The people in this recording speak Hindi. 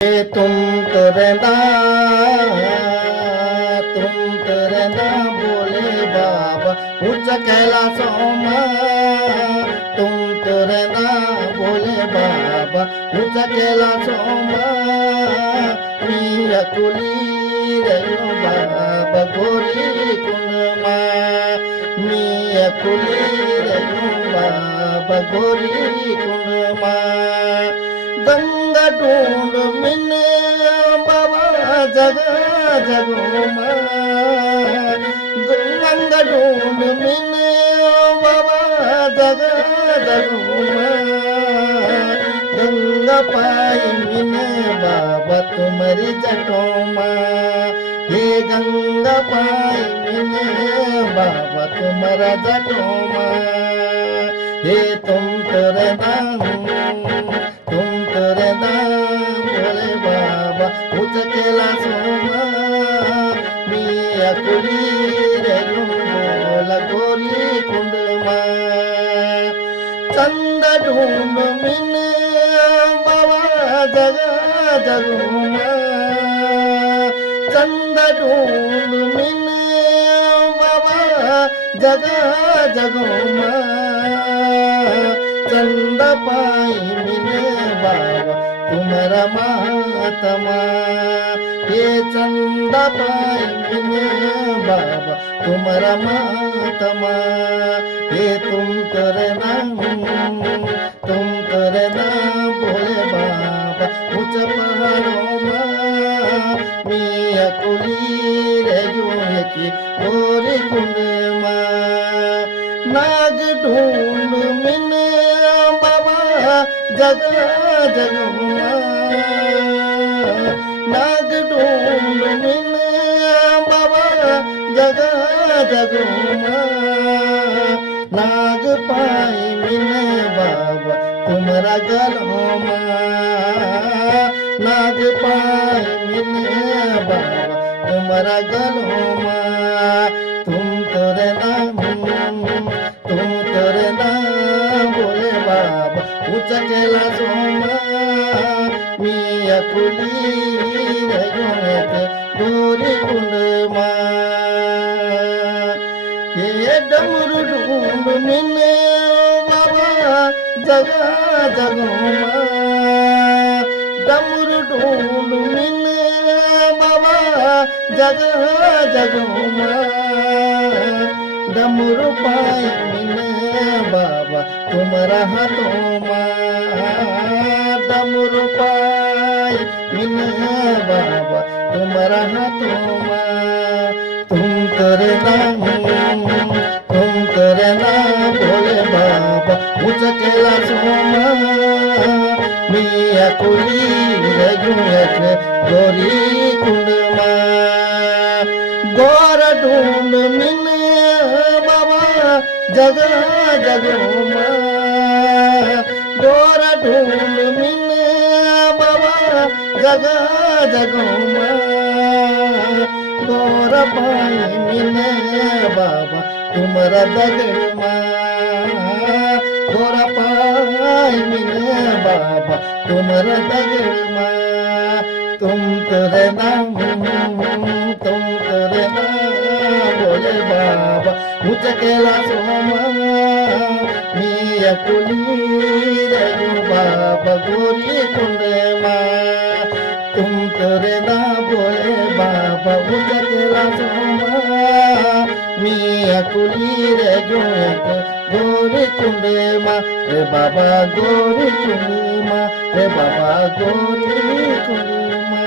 तुम तो रहना बोले बाबा ऊंच कैलाशों में। तुम तो रहना बोले बाबा ऊंच कैलाशों में। मीरा कुली रहो बाबा गोरी कुंड में। मिया कुली रहो बाबा गोरी कुंड में। गंगा ढूंढ मिने बाबा जगा जगो मां। गंगा ढूंढ मिने बाबा जगा जगो मां। गंगा पाई मिने बाबा तुम्हारी जटों मां। हे गंगा पाई मिने बाबा तुम्हारा जटों मां। हे तुम तो रहना बोले बाबा ऊंच कैलाशों में। मिया कुली रहो बोला गोरी कुंड में। चंद ढूंढ मिने बाबा जगा जगो मां। चंद ढूंढ मिने बाबा जगा जगो मां। चंद पाई मिने बाबा तुम्हारा महात्मा। ये चंदा पाई मिने बाबा तुम्हारा महात्मा। ये तुम करना बोले बाबा ऊंच पहाड़ों में। मिया कुली रहो की गोरी कुंड में। नाग ढूंढ मिने बाबा जगा जगो मां। नाग ढूंढ मिने बाबा जगा जगो मां। नाग पाई मिने बाबा तुम्हारा गलों मां। नाग पाई मिने बाबा तुम्हारा गलों मां। तुम तो रहना बोले बाबा ऊंच कैलाशों में। मिया कुली रहो गोरी कुंड में। ये डमरू ढूंढ मिने बाबा जगा जगो मां। डमरू ढूंढ मिने बाबा जगा जगो मां। डमरू पाई मिने बाबा तुम्हारा हाथों मां। डमरू पाई मिने बाबा तुम्हारा हाथों मां। तुम करना बोले बाबा ऊंच कैलाशों में। मिया कुली रहो गोरी कुंड में। गौर ढूंढ मिने बाबा जगा जगो मां। गौर ढूंढ मिने बाबा जगा जगो मां। गौर पाई मिने बाबा तुम्हारा दगड़ मां। गौर पाई मिने बाबा तुम्हारा दगड़ मां। तुम तो रहना बोले बाबा ऊंच कैलाशों में। मिया कुली रहो बाबा गोरी कुंड में। तुम तो रहना बोले बाबा ऊंच कैलाशों में। मिया कुली रहो गोरी कुंड में। रे बाबा गोरी कुंड में। रे बाबा गोरी कुंड में।